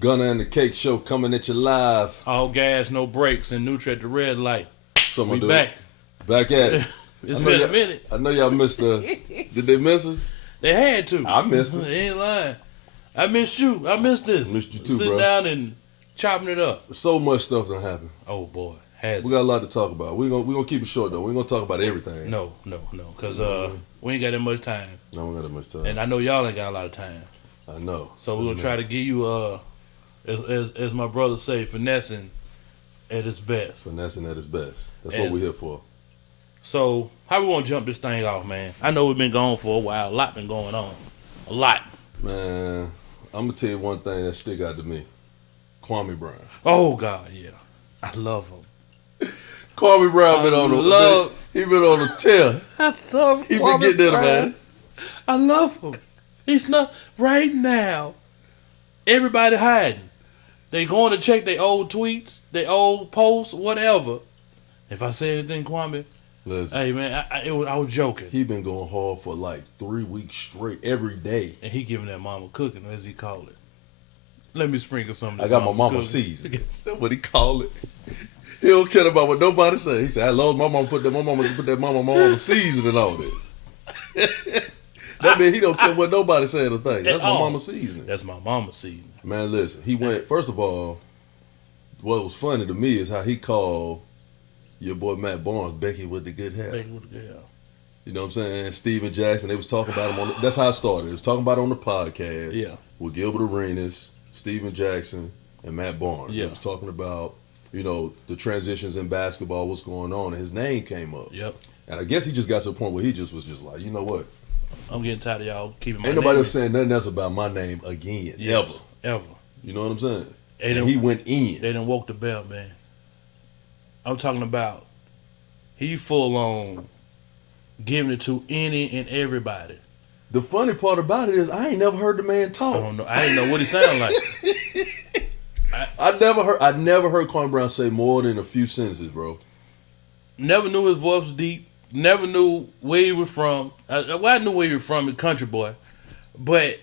Gunna and the Cake Show coming at you live. All gas, no brakes, and neutral at the red light. We back. Back at it. It's been a minute. I know y'all missed us. Did they miss us? They had to. I missed us. They ain't lying. I missed you. I missed this. Missed you too, Sitting bro. down and chopping it up. So much stuff done happened. Oh, boy. We got a lot to talk about. We're gonna keep it short, though. We're going to talk about everything. No. Because we ain't got that much time. No, we got that much time. And I know y'all ain't got a lot of time. I know. So we're going to try to give you, as my brother say, finessing at its best. Finessing at its best. That's what we're here for. So, how we want to jump this thing off, man? I know we've been gone for a while. A lot been going on. A lot. Man, I'm going to tell you one thing that stick out to me. Kwame Brown. Oh, God, yeah. I love him. Kwame Brown been on the he been on the tear. I love He been getting there, man. I love him. He's not right now. Everybody hiding. They going to check their old tweets, their old posts, whatever. If I say anything, Kwame, listen, hey man, I was joking. He been going hard for like 3 weeks straight, every day, and he giving that mama cooking, as he call it. Let me sprinkle something. I got my mama seasoned. That's what he call it. He don't care about what nobody say. He said, "I love my mama put that mama season and all that." That means he don't care what nobody say or think. That's my mama seasoning. That's my mama seasoning. Man, listen, he went. First of all, what was funny to me is how he called your boy Matt Barnes Becky with the good hair. Becky with the good hair. You know what I'm saying? Steven Jackson, they was talking about him that's how it started. They was talking about it on the podcast. Yeah. With Gilbert Arenas, Steven Jackson, and Matt Barnes. Yeah. They was talking about, the transitions in basketball, what's going on, and his name came up. Yep. And I guess he just got to a point where he just was just like, you know what? I'm getting tired of y'all keeping my Ain't name. nobody saying nothing else about my name again. Yes, ever. You know what I'm saying? And he went in. They done woke the bell, man. I'm talking about he full on giving it to any and everybody. The funny part about it is I ain't never heard the man talk. I don't know. I didn't know what he sounded like. I never heard Kwame Brown say more than a few sentences, bro. Never knew his voice was deep. Never knew where he was from. I knew where he was from, a country boy. But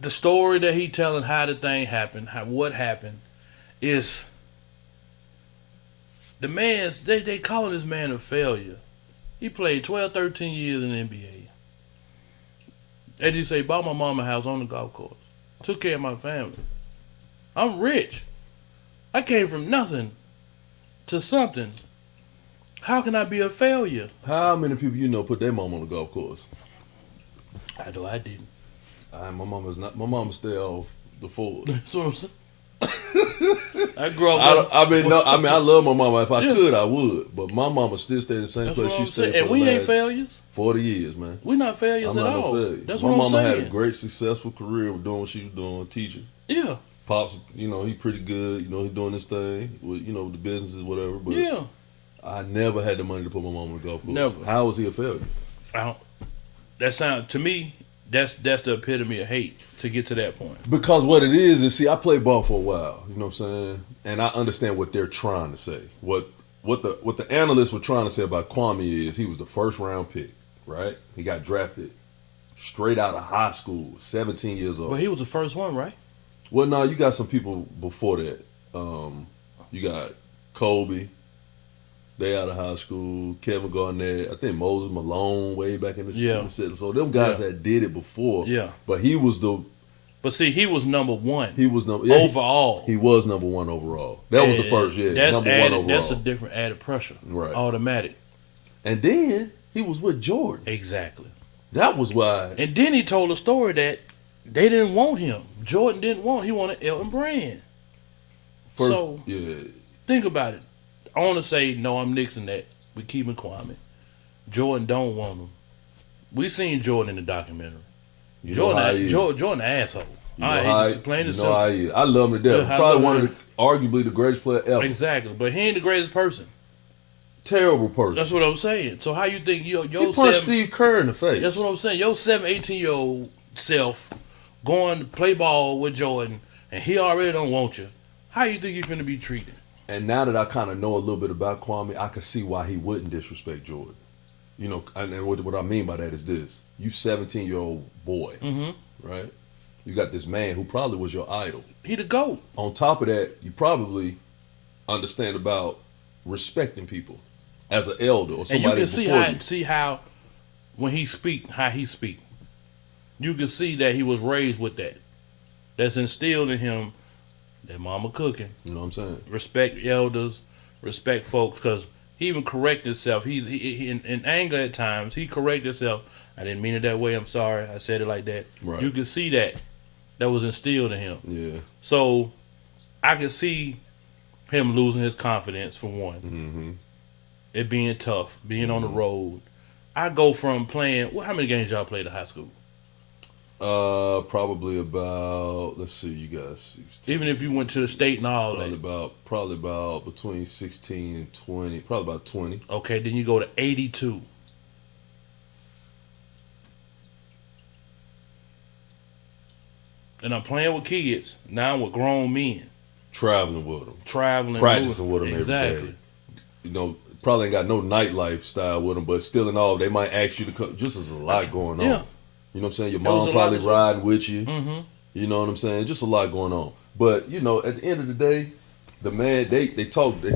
the story that he telling, how the thing happened, what happened, is the man's, they calling this man a failure. He played 12, 13 years in the NBA. As you say, bought my mama a house on the golf course. Took care of my family. I'm rich. I came from nothing to something. How can I be a failure? How many people you know put their mom on the golf course? I know I didn't. My mama stay off the Ford. That's what I'm saying. I grew up. I love my mama. If I could, I would. But my mama still stay in the same place she stayed for and we ain't failures. 40 years, man. We're not failures at all. No failure. That's my what I'm mama saying. had a great, successful career doing what she was doing, teaching. Yeah. Pops, he pretty good. He doing this thing with, with the businesses, whatever. But yeah. I never had the money to put my mom on the golf course. Never. How was he a failure? To me, that's the epitome of hate to get to that point. Because what it is, see, I played ball for a while. You know what I'm saying? And I understand what they're trying to say. What the analysts were trying to say about Kwame is he was the first round pick, right? He got drafted straight out of high school, 17 years old. But he was the first one, right? Well, no, you got some people before that. You got Kobe. They out of high school. Kevin Garnett. I think Moses Malone way back in the 70s. So them guys that did it before. Yeah. But he was the... But see, he was number one. He was number... overall. He was number one overall. That was the first, number one overall. That's a different added pressure. Right. Automatic. And then he was with Jordan. Exactly. That was why... And then he told a story that they didn't want him. Jordan didn't want him. He wanted Elton Brand. Think about it. I want to say, no, I'm nixing that. We keeping Kwame. Jordan don't want him. We seen Jordan in the documentary. Jordan asshole. I love him to death. Probably arguably the greatest player ever. Exactly. But he ain't the greatest person. Terrible person. That's what I'm saying. So how you think he punched Steve Kerr in the face. That's what I'm saying. Your 18-year-old self going to play ball with Jordan and he already don't want you. How you think you're finna be treated? And now that I kind of know a little bit about Kwame, I can see why he wouldn't disrespect Jordan. And what I mean by that is this. You 17-year-old boy, right? You got this man who probably was your idol. He the GOAT. On top of that, you probably understand about respecting people as an elder or And somebody you can before you. see how when he speak, how he speak. You can see that he was raised with that. That's instilled in him. That mama cooking. You know what I'm saying? Respect elders, respect folks, because he even correct himself. He in anger at times. He correct himself. I didn't mean it that way. I'm sorry. I said it like that. Right. You can see that was instilled in him. Yeah. So I can see him losing his confidence for one. Mm-hmm. It being tough, being on the road. I go from playing. How many games y'all played at high school? Probably about. Let's see, you guys. 16, Even if you went to the state and all probably about between 16 and 20. Probably about 20. Okay, then you go to 82. And I'm playing with kids. Now I'm with grown men. Traveling with them. Traveling. Practicing with them exactly. every day. You know, probably ain't got no nightlife style with them, but still in all, they might ask you to come. Just as a lot going on. Yeah. You know what I'm saying? Your There was mom a lot probably of- riding with you. Mm-hmm. You know what I'm saying? Just a lot going on. But, you know, at the end of the day, the man, they've been talking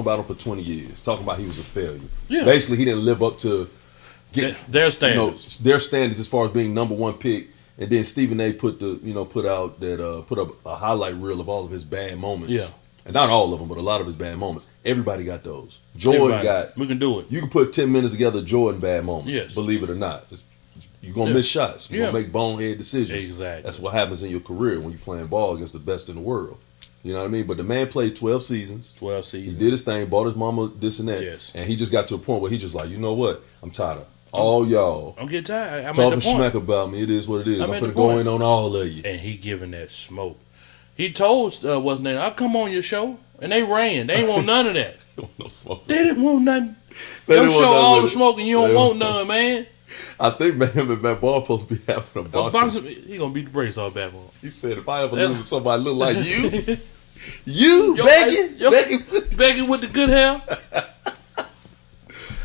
about him for 20 years, talking about he was a failure. Yeah. Basically, he didn't live up to Their standards. their standards as far as being number one pick. And then Stephen A. put up a highlight reel of all of his bad moments. Yeah. And not all of them, but a lot of his bad moments. Everybody got those. Jordan Everybody. got. We can do it. You can put 10 minutes together, Jordan bad moments. Yes. Believe it or not. You're going to miss shots. You're going to make bonehead decisions. Exactly. That's what happens in your career when you're playing ball against the best in the world. You know what I mean? But the man played 12 seasons. 12 He seasons. did his thing, bought his mama this and that. Yes. And he just got to a point where he just like, you know what? I'm tired of all y'all I'm getting tired. I'm talking at the point. smack about me. It is what it is. I'm at going the to go point. in on all of you. And he giving that smoke. He told what's his name? I'll come on your show. And they ran. They ain't want none of that. No smoke. They didn't want nothing. They Your didn't want show nothing all with the it. smoke and you don't They want want- none, man. I think man, him and Matt Ball supposed to be having a boxing. He gonna beat the brakes off bad boy. He said, if I ever lose to somebody look like you, Yo, begging. Begging with the good hair.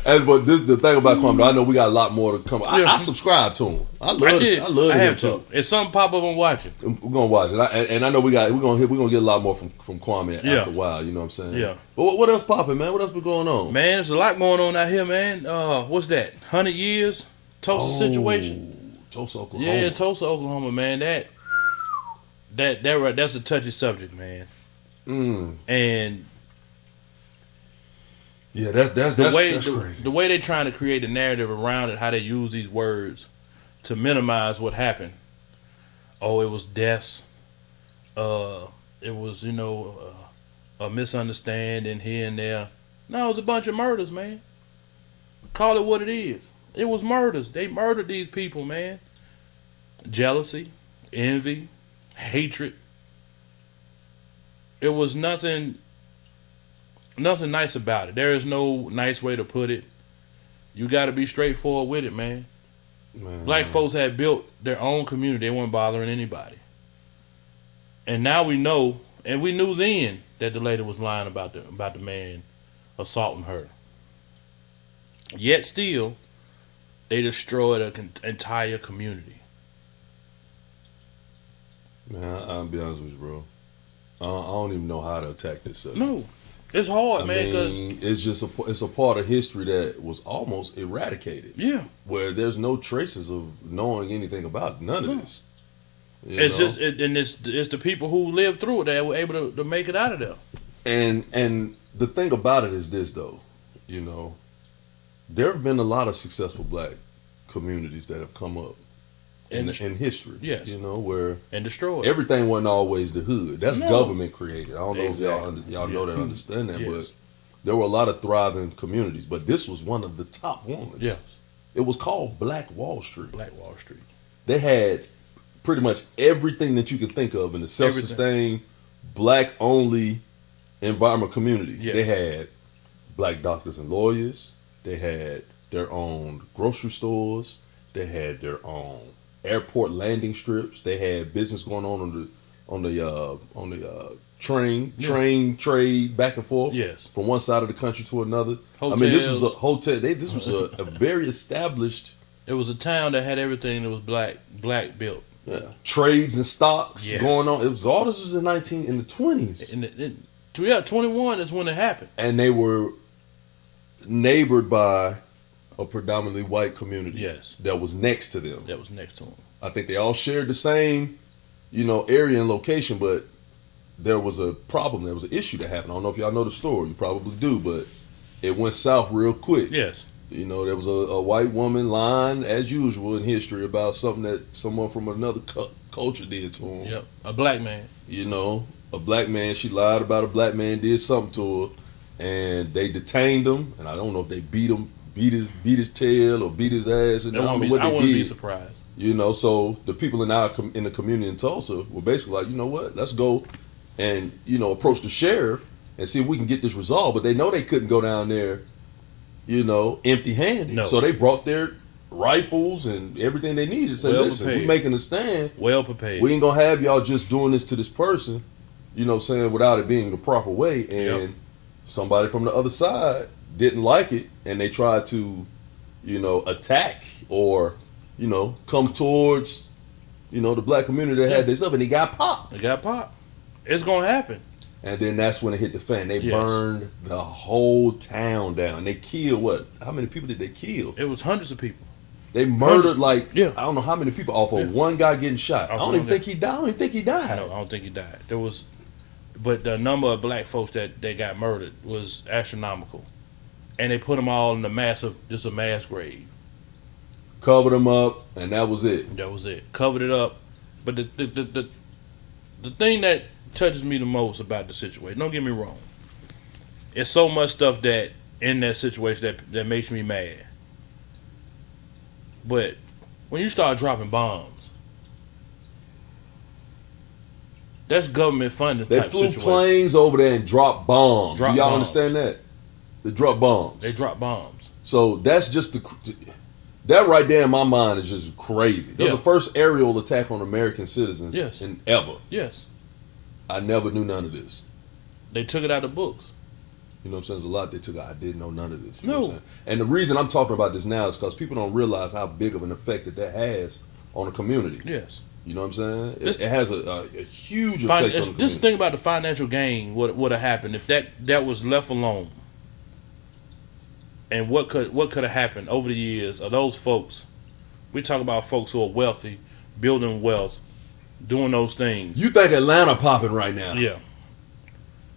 But this the thing about Kwame. I know we got a lot more to come. Yeah. I subscribe to him. I love I him have to. too. If something pop up, I'm watching. We're gonna watch it, and I know we're gonna get a lot more from Kwame Yeah. after a while. You know what I'm saying? Yeah. But what else popping, man? What else been going on? Man, there's a lot going on out here, man. What's that? 100 years Tulsa situation. Tulsa, Oklahoma. Yeah, Tulsa, Oklahoma, man. That's a touchy subject, man. And Yeah, that's crazy. the way they're trying to create a narrative around it, how they use these words to minimize what happened. Oh, it was deaths. It was a misunderstanding here and there. No, it was a bunch of murders, man. Call it what it is. It was murders. They murdered these people, man. Jealousy, envy, hatred. It was nothing nice about it. There is no nice way to put it. You got to be straightforward with it, man. Black folks had built their own community. They weren't bothering anybody. And now we know, and we knew then that the lady was lying about the man assaulting her. Yet still, they destroyed an entire community. Man, I'll be honest with you, bro. I don't even know how to attack this subject. No, it's hard, man. Because it's just it's a part of history that was almost eradicated. yeah, Where there's no traces of knowing anything about none of this. You it's know? just it's the people who lived through it that were able to make it out of there. And the thing about it is this, though. You know, there have been a lot of successful black communities that have come up in history. Yes. You know, where And destroyed. everything wasn't always the hood. That's No. government created. I don't know Exactly. if y'all know that, understand that, Yes. but there were a lot of thriving communities. But this was one of the top ones. Yes. It was called Black Wall Street. Black Wall Street. They had pretty much everything that you could think of in the self-sustained, black-only environment community. Yes. They had black doctors and lawyers. They had their own grocery stores. They had their own airport landing strips. They had business going on the train trade back and forth. Yes. From one side of the country to another. I mean, this was a Hotels. hotel. This was a very established. It was a town that had everything that was black built. Yeah, trades and stocks Yes. going on. It was all this was in the 20s, Yeah, 21 is when it happened. and they were neighbored by a predominantly white community. Yes, that was next to them. that was next to him. I think they all shared the same, area and location, but there was a problem. There was an issue that happened. I don't know if y'all know the story. You probably do, but it went south real quick. Yes. There was a white woman lying, as usual, in history about something that someone from another culture did to him. Yep. A black man. A black man, she lied about a black man did something to her, and they detained him, and I don't know if they beat him, beat his tail or beat his ass, and I don't know what they did. I wouldn't be surprised. So the people in the community in Tulsa were basically like, you know what, let's go and, approach the sheriff and see if we can get this resolved. But they know they couldn't go down there, empty-handed. No. So they brought their rifles and everything they needed. Said, Well listen, prepared. we making a stand. Well prepared. We ain't gonna have y'all just doing this to this person, without it being the proper way. And somebody from the other side didn't like it, and they tried to, attack or, come towards, the black community that had this up, and he got popped. It got popped. It's gonna happen. And then that's when it hit the fan. They Yes. burned the whole town down. They killed what? How many people did they kill? It was hundreds of people. They murdered Hundreds. I don't know how many people off of one guy getting shot. I don't even think he died. I don't even think he died. No, I don't think he died. But the number of black folks that they got murdered was astronomical, and they put them all in a mass grave. Covered them up, and that was it. That was it. Covered it up. But the thing that touches me the most about the situation, don't get me wrong, it's so much stuff that in that situation that makes me mad. But when you start dropping bombs, that's government funding They type flew situation. planes over there and dropped bombs. Dropped Do y'all bombs. understand that? They dropped bombs. They drop bombs. So that's just that right there in my mind is just crazy. That was Yeah. the first aerial attack on American citizens Yes. in ever. Yes. I never knew none of this. They took it out of the books. You know what I'm saying? There's a lot they took out. I didn't know none of this. You No. know what I'm saying? And the reason I'm talking about this now is because people don't realize how big of an effect that has on the community. Yes. You know what I'm saying? This- It has a huge effect on the community. Just think about the financial gain. What would have happened if that was left alone? And what could have happened over the years of those folks? We talk about folks who are wealthy, building wealth, doing those things. You think Atlanta popping right now? Yeah.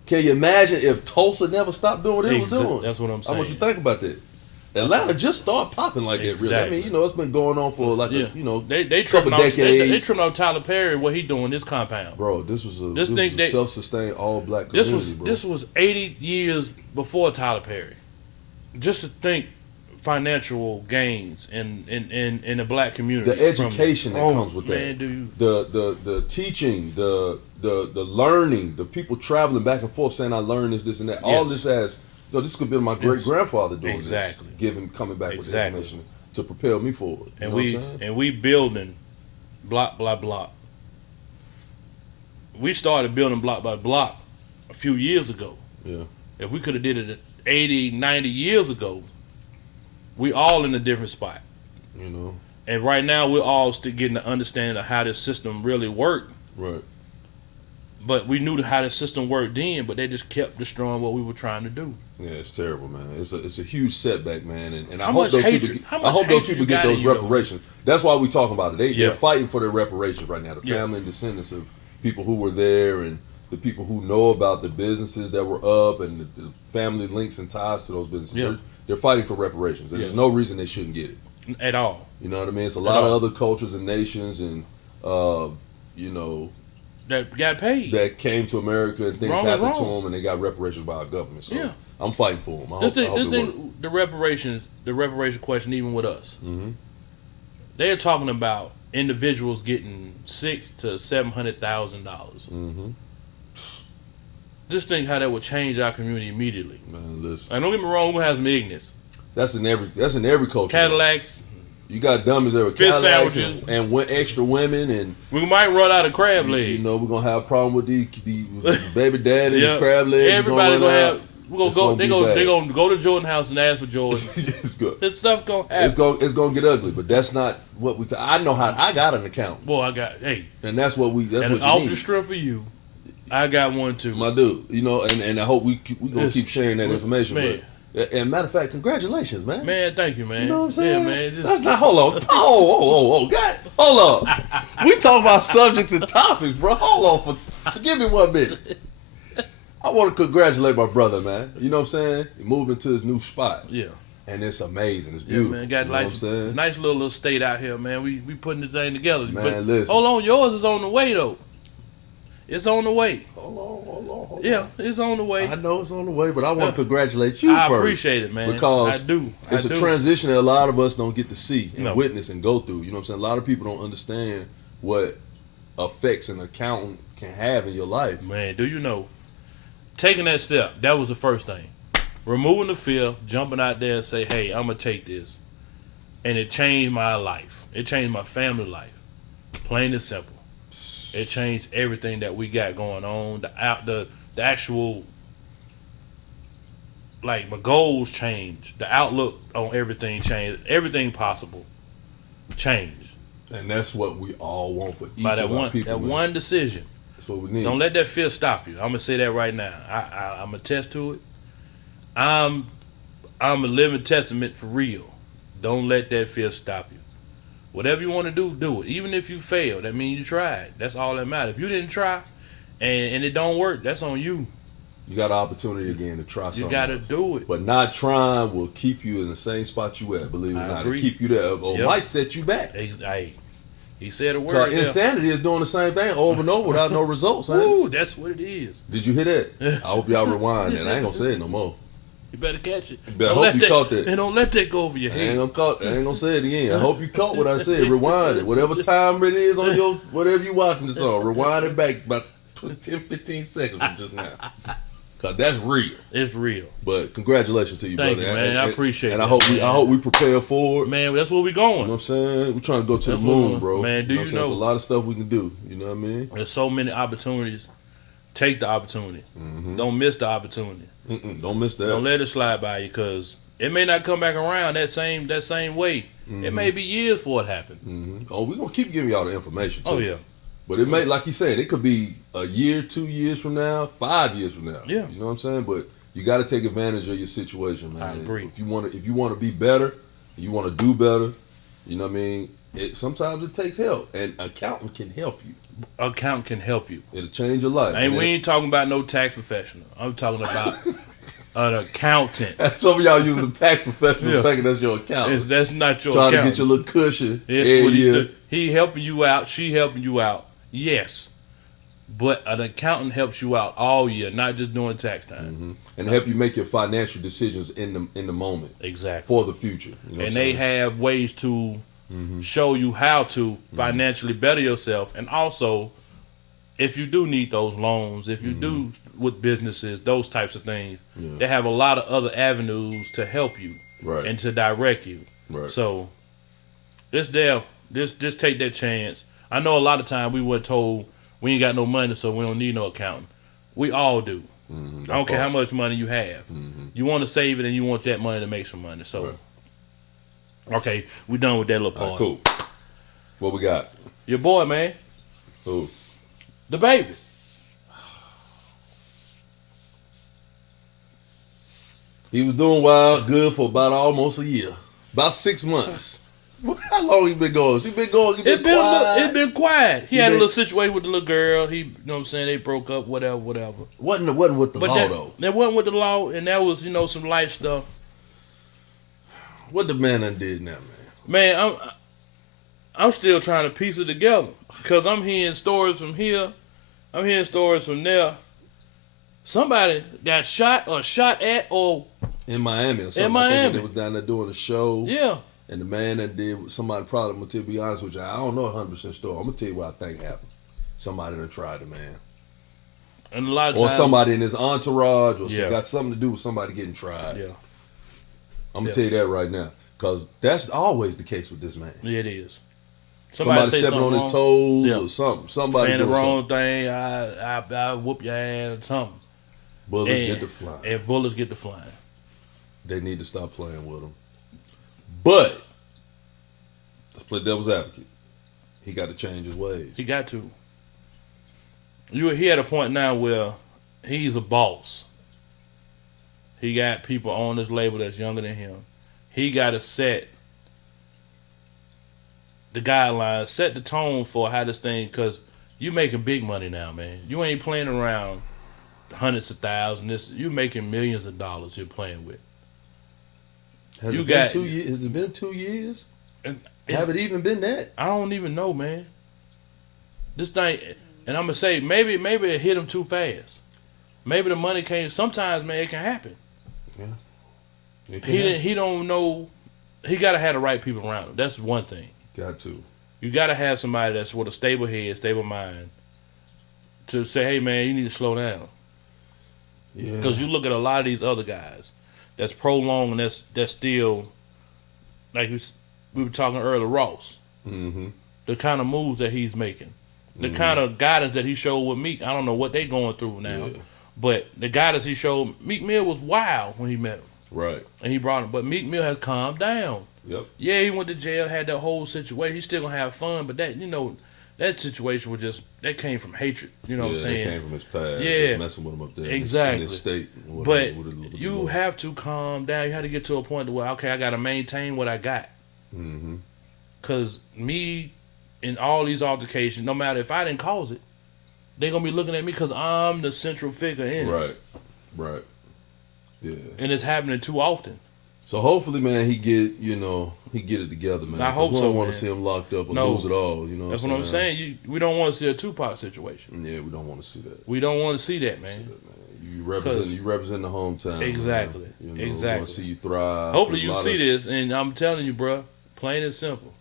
Can you imagine if Tulsa never stopped doing what it was doing? That's what I'm saying. I want you to think about that. Atlanta just started popping like that, really. I Exactly. mean, it's been going on for like Yeah. They couple tripping out. decades. They tripping out Tyler Perry. What he doing? This compound. Bro, this was This thing a they- self-sustained all-black This community, was bro. this was 80 years before Tyler Perry. Just to think financial gains in the black community. The education that comes with man, that. do you? The teaching, the learning, the people traveling back and forth saying I learned this and that. All Yes. this has this could be my great grandfather doing Exactly. this. Coming back with the Exactly. information to propel me forward. You And know what I'm saying? we building block by block. We started building block by block a few years ago. Yeah. If we could have did it 80, 90 years ago, we all in a different spot. You know. And right now we're all still getting the understanding of how this system really worked. Right. But we knew how the system worked then, but they just kept destroying what we were trying to do. Yeah, it's terrible, man. It's a huge setback, man. And I How hope much those hatred- people. how I much hope those hatred people you get got in those you, though? reparations. That's why we talking about it. Yeah. They're fighting for their reparations right now. The Yeah. family and descendants of people who were there and the people who know about the businesses that were up and the family links and ties to those businesses. Yeah. They're fighting for reparations. There's Yes. no reason they shouldn't get it. At all. You know what I mean? It's a lot of all. other cultures and nations and That got paid. that came to America and things Wrong is happened to wrong. them and they got reparations by our government. So Yeah. I'm fighting for them. I This hope, thing, I hope this it thing, works. the reparation question, even with us, Mm-hmm. they're talking about individuals getting $600,000 to $700,000. Mm-hmm. Just think how that would change our community immediately. Man, listen. And don't get me wrong, we're gonna have some ignorance. That's in every culture. Cadillacs. You got dummies that were Fish Cadillacs sandwiches. and extra women and We might run out of crab legs. we're gonna have a problem with the baby daddy Yeah. and crab legs. Everybody gonna gonna run have out. We're gonna go. They gonna go to Jordan house and ask for Jordan. It's good. This stuff gonna happen. It's gonna get ugly, but that's not what we. I know how. I got an account. Boy, I got and that's what we. That's and what you off need. the strength for you, I got one too, my dude. You know, and I hope we gonna keep sharing that information. Man. But, and matter of fact, congratulations, man. Man, thank you, man. You know what I'm saying? Yeah, man. That's not. Hold on. Oh, God. Hold on. We talk about subjects and topics, bro. Hold on. Forgive me 1 minute. I want to congratulate my brother, man. You know what I'm saying? He moved into his new spot. Yeah. And it's amazing. It's beautiful. Yeah, man. Got you know what I'm saying? nice little state out here, man. We putting this thing together. Man, but listen. hold on, yours is on the way though. It's on the way. Hold on. Yeah, it's on the way. I know it's on the way, but I want to congratulate you I first. appreciate it, man. Because I do. It's a transition that a lot of us don't get to see and No. witness and go through. You know what I'm saying? A lot of people don't understand what effects an accountant can have in your life. Man, do you know? Taking that step, that was the first thing. Removing the fear, jumping out there and say, hey, I'm going to take this. And it changed my life. It changed my family life. Plain and simple. It changed everything that we got going on. The actual, like, my goals changed. The outlook on everything changed. Everything possible changed. And that's what we all want for each By that of our people. That one decision. That's what we need. Don't let that fear stop you. I'm gonna say that right now. I'm gonna attest to it. I'm a living testament for real. Don't let that fear stop you. Whatever you want to do, do it. Even if you fail, that means you tried. That's all that matters. If you didn't try and it don't work, that's on you. You got an opportunity again to try something. You gotta else. do it. But not trying will keep you in the same spot you at, believe it or not. agree. It'll keep you there or Yep. might set you back. Hey, he said a Because word. insanity is doing the same thing over and over without no results. Ain't it? Ooh, that's what it is. Did you hear that? I hope y'all rewind that. I ain't gonna say it no more. You better catch it. I hope you caught that. And don't let that go over your I head. ain't gonna say it again. I hope you caught what I said. Rewind it. Whatever time it is on your whatever you watching this on, rewind it back about 10, 15 seconds from just now. Cause that's real. It's real. But congratulations to you, Thank brother. you, man. I appreciate it. And that, I hope we prepare for it. Man, that's where we You know going. what I'm saying? We're trying to go to That's the what moon, bro. man, do what you I'm saying? know- There's a lot of stuff we can do. You know what I mean? There's so many opportunities. Take the opportunity. Mm-hmm. Don't miss the opportunity. Don't miss that. Don't let it slide by you, because it may not come back around that same way. It may be years before it happened. Oh, we're gonna keep giving y'all the information too. Oh yeah. But it may, like you said, it could be a year, 2 years from now, 5 years from now. Yeah. You know what I'm saying? But you got to take advantage of your situation, man. I agree. If you want to be better, you want to do better. You know what I mean? Sometimes it takes help, and accountant can help you. Accountant can help you. It'll change your life. And we ain't talking about no tax professional. I'm talking about an accountant. Some of y'all using the tax professionals Yes. thinking that's your accountant. That's not your Trying accountant. to get your little cushion It's every what year. he helping you out. She helping you out. Yes. But an accountant helps you out all year, not just during tax time. And help you make your financial decisions in the moment Exactly. for the future. You know what I'm And they saying? have ways to show you how to financially better yourself. And also, if you do need those loans, if you do with businesses, those types of things, they have a lot of other avenues to help you Right. and to direct you. Right. So, just take that chance. I know a lot of time we were told we ain't got no money, so we don't need no accountant. We all do. I don't care how much money you have. You want to save it, and you want that money to make some money. So, okay, we done with that little part. Cool. What we got? Your boy, man, Who? the baby. He was doing wild good for about almost a year. About 6 months. How long he been going? He been going. He been quiet. It's been quiet. He He had a been- little situation with the little girl. He, you know what I'm saying? They broke up, whatever. Wasn't with the But law that, though. that wasn't with the law, and that was, some light stuff. What the man done did now, man? Man, I'm still trying to piece it together, because I'm hearing stories from here, I'm hearing stories from there. Somebody got shot or shot at, or In Miami or something. In I think Miami. they was down there doing a show. yeah, And the man that did somebody probably, I'm gonna to be honest with you, I don't know 100% story. I'm gonna tell you what I think happened. Somebody done tried the man. and a lot of Or times, somebody in his entourage, or Yeah. got something to do with somebody getting tried. yeah, I'm gonna Yeah. tell you that right now. Because that's always the case with this man. yeah, it is. Somebody say stepping on something his wrong, toes Yeah. or something. Somebody saying the doing wrong something. thing, I whoop your ass or something. Bullets get to flying. And bullets get to flying. They need to stop playing with him. But let's play devil's advocate. He got to change his ways. He got to. He at a point now where he's a boss. He got people on this label that's younger than him. He got to set the guidelines, set the tone for how this thing, because you making big money now, man. You ain't playing around hundreds of thousands. You making millions of dollars you're playing with. Has it been 2 years? Has it been 2 years? Have it even been that? I don't even know, man. This thing, and I'm gonna say maybe it hit him too fast. Maybe the money came. Sometimes, man, it can happen. Yeah. He don't know. He gotta have the right people around him. That's one thing. Got to. You gotta have somebody that's with a stable head, stable mind, to say, "Hey, man, you need to slow down." Yeah. Because you look at a lot of these other guys that's prolonged and that's still like we were talking earlier, Ross. Mm-hmm. The kind of moves that he's making, the kind of guidance that he showed with Meek. I don't know what they going through now, but the guidance he showed, Meek Mill was wild when he met him. Right. And he brought him, but Meek Mill has calmed down. Yep. Yeah, he went to jail, had that whole situation. He's still gonna have fun, but that that situation was that came from hatred. You know what I'm saying? It came from his past. Yeah, messing with him up there. Exactly. In his state. But you have to calm down. You have to get to a point where okay, I gotta maintain what I got. Mm-hmm. Cause me in all these altercations, no matter if I didn't cause it, they're gonna be looking at me because I'm the central figure in it. Right. Yeah. And it's happening too often. So hopefully, man, he get it together, man. I hope so. We don't want man. to see him locked up or No. lose it all. You know. That's what I'm saying. We don't want to see a Tupac situation. Yeah, we don't want to see that. We don't want to see that, man. You represent the hometown. Exactly. Man. You know, Exactly. We want to see you thrive. Hopefully you see this, and I'm telling you, bro, plain and simple.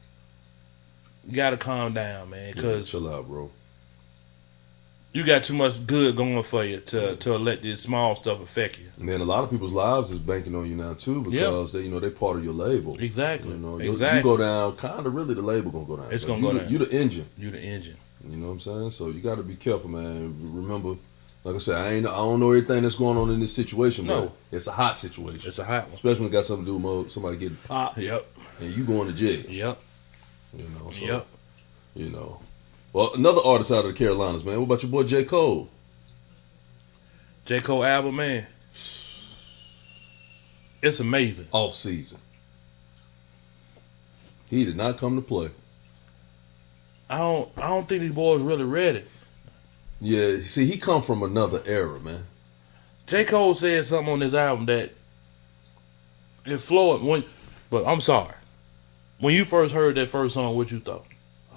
You gotta calm down, man, because chill out, bro. you got too much good going for you to let this small stuff affect you. Man, a lot of people's lives is banking on you now too because they part of your label. Exactly. You know, exactly. You go down, kind of really the label gonna go down. It's gonna go down. You the engine. You the engine. You know what I'm saying? So you got to be careful, man. Remember, like I said, I don't know everything that's going on in this situation, No. but it's a hot situation. It's a hot one. Especially when it got something to do with somebody getting popped. Yep. And you going to jail. Yep. You know. So, Yep. You know. Well, another artist out of the Carolinas, man. What about your boy J. Cole? J. Cole album, man. It's amazing. Off season. He did not come to play. I don't think these boys really ready. Yeah, see, he come from another era, man. J. Cole said something on this album that it floored but I'm sorry. When you first heard that first song, what you thought?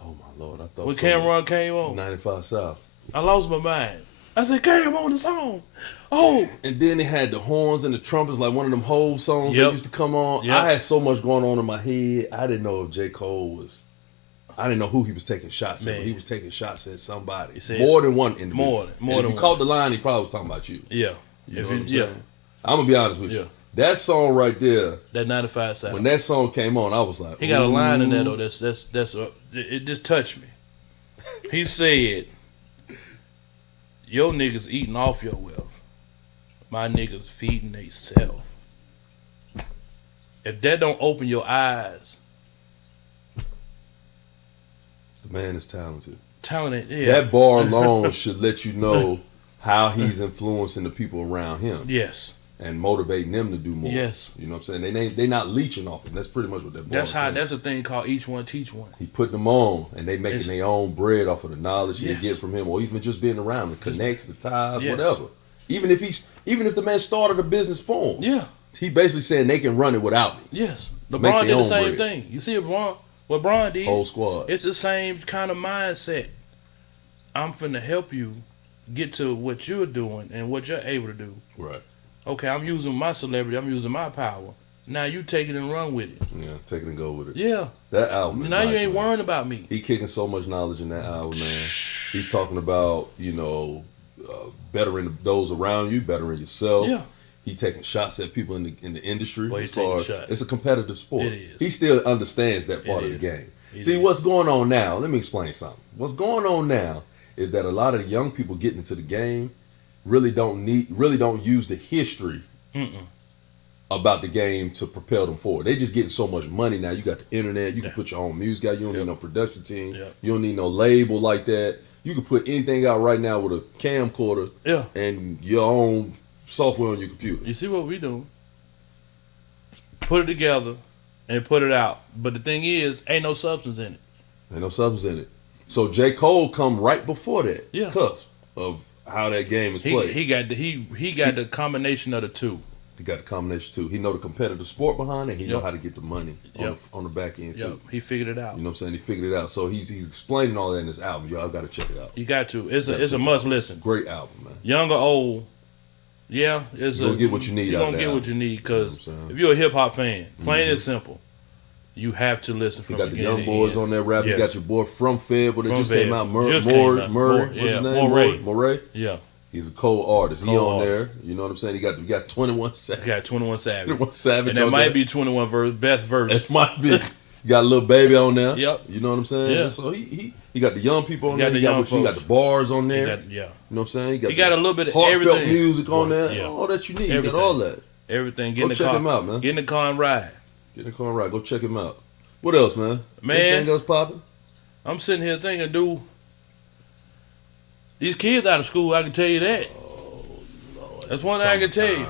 Oh my Lord, I thought when Cameron came on, 95 South. I lost my mind. I said, Cam on the song. Oh. And then they had the horns and the trumpets, like one of them whole songs that used to come on. Yep. I had so much going on in my head. I didn't know if J. Cole was. I didn't know who he was taking shots at. But he was taking shots at somebody. More than one individual. More than if you caught the line, he probably was talking about you. Yeah. You know what I'm saying? I'm going to be honest with you. That song right there. That 95 South. When that song came on, I was like, he got a line in there, though, it just touched me. He said, your niggas eating off your wealth. My niggas feeding they self. If that don't open your eyes. The man is talented. Talented, yeah. That bar alone should let you know how he's influencing the people around him. Yes. And motivating them to do more. Yes. You know what I'm saying? They not leeching off him. That's pretty much what that bar is saying. That's a thing called each one teach one. He putting them on, and they making their own bread off of the knowledge they get from him, or even just being around, the connects, the ties, whatever. Even if the man started a business for him. Yeah. He basically saying they can run it without me. Yes. LeBron did the same thing. You see what Bron did? Whole squad. It's the same kind of mindset. I'm finna help you get to what you're doing and what you're able to do. Right. Okay, I'm using my celebrity. I'm using my power. Now you take it and run with it. Yeah, take it and go with it. Yeah. That album is now nice, you ain't man. worrying about me. He kicking so much knowledge in that album, man. He's talking about, bettering those around you, bettering yourself. Yeah. He taking shots at people in the industry. Well, he's taking shots. It's a competitive sport. It is. He still understands that part of the game. See, is. what's going on now, let me explain something. What's going on now is that a lot of the young people getting into the game really don't use the history about the game to propel them forward. They just getting so much money now. You got the internet. You can put your own music out. You don't need no production team. You don't need no label like that. You can put anything out right now with a camcorder and your own software on your computer. You see what we do? Put it together and put it out. But the thing is, ain't no substance in it. Ain't no substance in it. So J. Cole come right before that cusp of how that game is played. He got the combination of the two. He got the combination too. He know the competitive sport behind it. He know how to get the money on the back end too. He figured it out. You know what I'm saying? He figured it out. So he's explaining all that in this album. Y'all got to check it out. You got to. It's a must listen. Great album, man. Young or old, you're gonna get what you need. You're gonna get what you need because if you're a hip hop fan, plain and simple, you have to listen from the beginning. You got the young boys on that rap. Yes. You got your boy from Fed, but it just came out. Murray. What's his name? Moray. Yeah. He's a cold artist. He on there. You know what I'm saying? He got 21 Savage. Got 21 Savage. 21 Savage. And that might be 21 best verse. It might be. You got a little baby on there. Yep. You know what I'm saying? Yeah. So he got the young people on there. He got the bars on there. Yeah. You know what I'm saying? He got a little bit of heartfelt everything. music on there. Yeah. All that you need. Everything. You got all that. Everything. Go check him out, man. Get in the car and ride. Get in the car and ride. Go check him out. What else, man? Anything else popping? I'm sitting here thinking, dude, these kids out of school, I can tell you that. That's one thing I can tell you.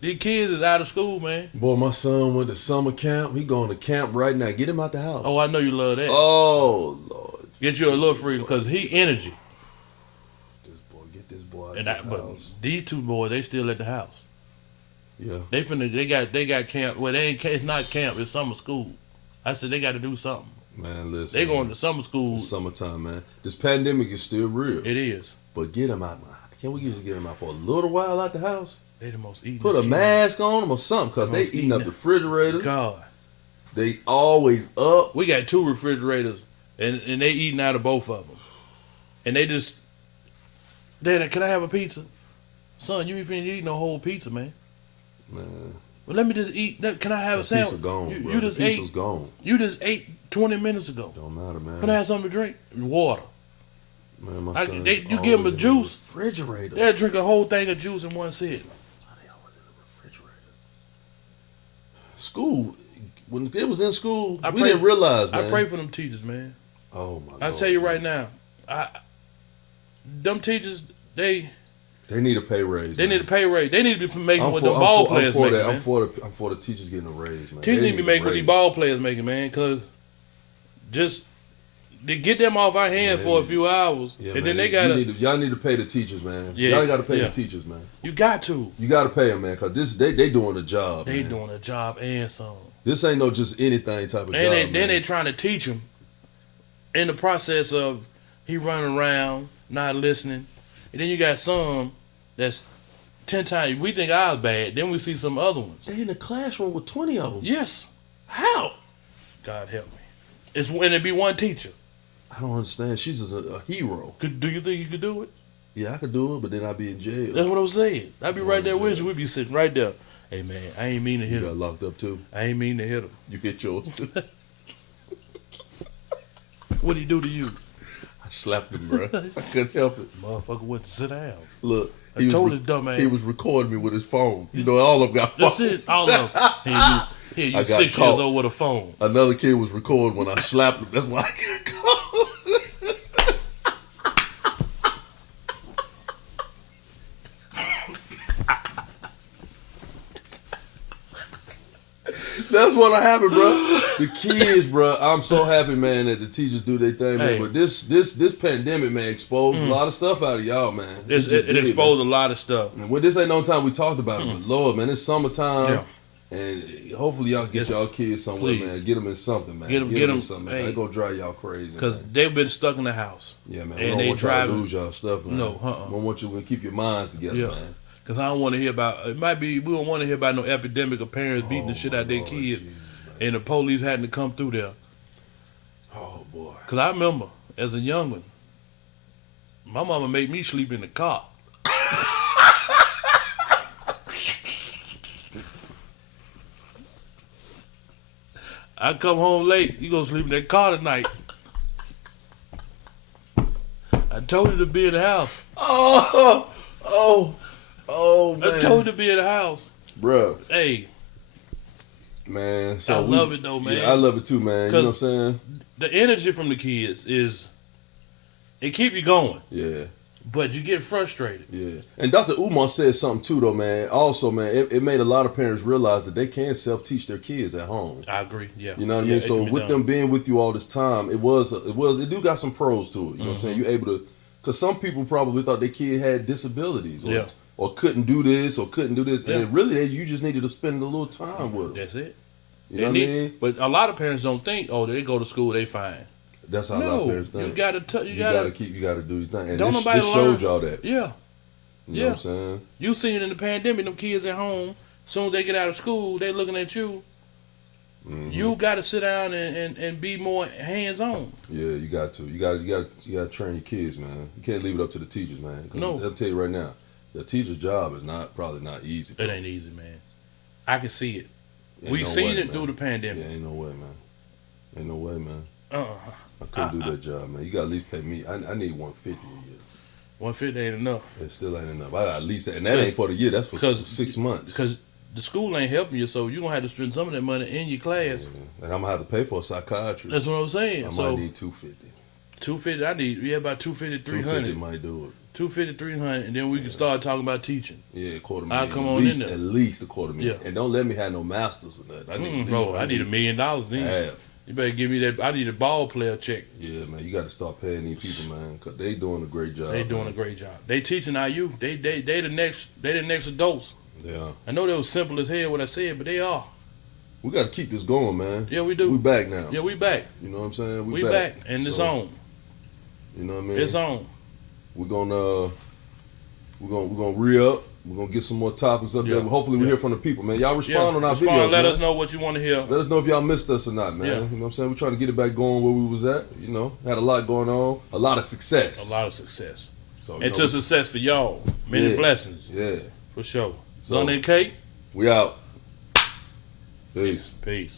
These kids is out of school, man. Boy, my son went to summer camp. He going to camp right now. Get him out the house. Oh, I know you love that. Oh, Lord. Get you a little freedom because he energy. Get this boy out the house. But these two boys, they still at the house. Yeah. They got camp. Well, it's not camp. It's summer school. I said they got to do something. Man, listen. They going to summer school. It's summertime, man. This pandemic is still real. It is. But get them out, man. Can we just get them out for a little while out the house? They the most eating. Put a mask on them or something, because they eating up the refrigerators. God. They always up. We got 2 refrigerators, and they eating out of both of them. And they just, Dad, can I have a pizza? Son, you ain't finna eat no whole pizza, man. Man. Well, let me just eat. Can I have a sandwich? Pizza gone, bro. You just ate. Pizza's gone. You just ate 20 minutes ago. Don't matter, man. Can I have something to drink? Water. Man, my son you give them a juice. Refrigerator. They'll drink a whole thing of juice in one sitting. Why they always in the refrigerator? School, when it was in school, we didn't realize, man. I pray for them teachers, man. Oh my God. I tell you right now, them teachers, they need a pay raise. They need a pay raise. They need to be making what the ball players making, man. I'm for the teachers getting a raise, man. Teachers need to be making what these ball players making, man. Because just to get them off our hands for a few hours, and then they gotta. Y'all need to pay the teachers, man. Yeah, y'all got to pay the teachers, man. You got to. You got to pay them, man, because they doing a job. They doing a job and some. This ain't no just anything type of job. Then they trying to teach him. In the process of he running around not listening, and then you got some that's 10 times. We think ours bad. Then we see some other ones. They in the classroom with 20 of them. Yes. How? God help me. It's when it be one teacher. I don't understand. She's a hero. Do you think you could do it? Yeah, I could do it, but then I'd be in jail. That's what I'm saying. I'd be right there with you. We'd be sitting right there. Hey, man, I ain't mean to hit him. You got locked up, too? I ain't mean to hit him. You hit yours, too? What'd he do to you? I slapped him, bro. I couldn't help it. Motherfucker wouldn't sit down. Look, I told his dumb ass. He was recording me with his phone. You know, all of them got phones. That's it. All of them. Here, you 6 years old with a phone. Another kid was recording when I slapped him. That's why I got caught. That's what happened, bro. The kids, bro. I'm so happy, man, that the teachers do their thing, man. But this pandemic, man, exposed a lot of stuff out of y'all, man. It exposed a lot of stuff. And this ain't no time we talked about it, but Lord, man, it's summertime. Yeah. And hopefully y'all get y'all kids somewhere, man. Get them in something, man. Get them in something. They gonna drive y'all crazy. Because they've been stuck in the house. Yeah, man. And we don't want y'all to lose y'all stuff, man. No, We want you to keep your minds together, man. Because I don't want to hear about, we don't want to hear about no epidemic of parents beating the shit out of their kids. Jesus, and the police having to come through there. Oh, boy. Because I remember, as a young one, my mama made me sleep in the car. I come home late, you gonna sleep in that car tonight. I told you to be in the house. Oh man. I told you to be at the house. Bro. Hey, Man. So I love it though, man. Yeah, I love it too, man. You know what I'm saying? The energy from the kids it keep you going. Yeah. But you get frustrated. Yeah. And Dr. Umar said something too, though, man. Also, man, it made a lot of parents realize that they can self-teach their kids at home. I agree. Yeah. You know what I mean? So with them being with you all this time, it do got some pros to it. You know what I'm saying? You're able to, because some people probably thought their kid had disabilities or couldn't do this or couldn't do this. And really, you just needed to spend a little time with them. That's it. You know what I mean? But a lot of parents don't think, oh, they go to school, they fine. That's how a lot of parents think. You gotta do your thing. And this showed y'all that. Yeah. You know what I'm saying? You seen it in the pandemic, them kids at home, as soon as they get out of school, they looking at you. Mm-hmm. You gotta sit down and be more hands on. Yeah, you got to. You gotta train your kids, man. You can't leave it up to the teachers, man. No. I'll tell you right now, the teacher's job is probably not easy. It ain't easy, man. I can see it. We no seen way, it man. through the pandemic. Yeah, ain't no way, man. Ain't no way, man. I couldn't do that job, man. You got to at least pay me. I need 150 a year. 150 ain't enough. It still ain't enough. I got at least, and that ain't for the year. That's for 6 months. Because the school ain't helping you, so you're going to have to spend some of that money in your class. Yeah. And I'm going to have to pay for a psychiatrist. That's what I'm saying. I might need 250. 250, I need, about 250, 300. 250 might do it. 250, 300, and then we can start talking about teaching. Yeah, a $250,000. I'll come on in there. At least a $250,000. Yeah. And don't let me have no masters or nothing. I need bro, I need $1 million then. Half. You better give me that. I need a ball player check. Yeah, man, you got to start paying these people, man, because they doing a great job. They doing a great job. They teaching IU. They the next adults. Yeah. I know that was simple as hell what I said, but they are. We got to keep this going, man. Yeah, we do. We back now. Yeah, we back. You know what I'm saying? We back, and it's on. You know what I mean? It's on. We're gonna re-up. We're gonna get some more topics up there. Hopefully we hear from the people, man. Y'all respond on our videos. Let man. us know what you want to hear. Let us know if y'all missed us or not, man. Yeah. You know what I'm saying? We're trying to get it back going where we was at. You know, had a lot going on, a lot of success. A lot of success. So and to success for y'all. Many blessings. Yeah. For sure. So, Gunna and Kate. We out. Peace. Peace.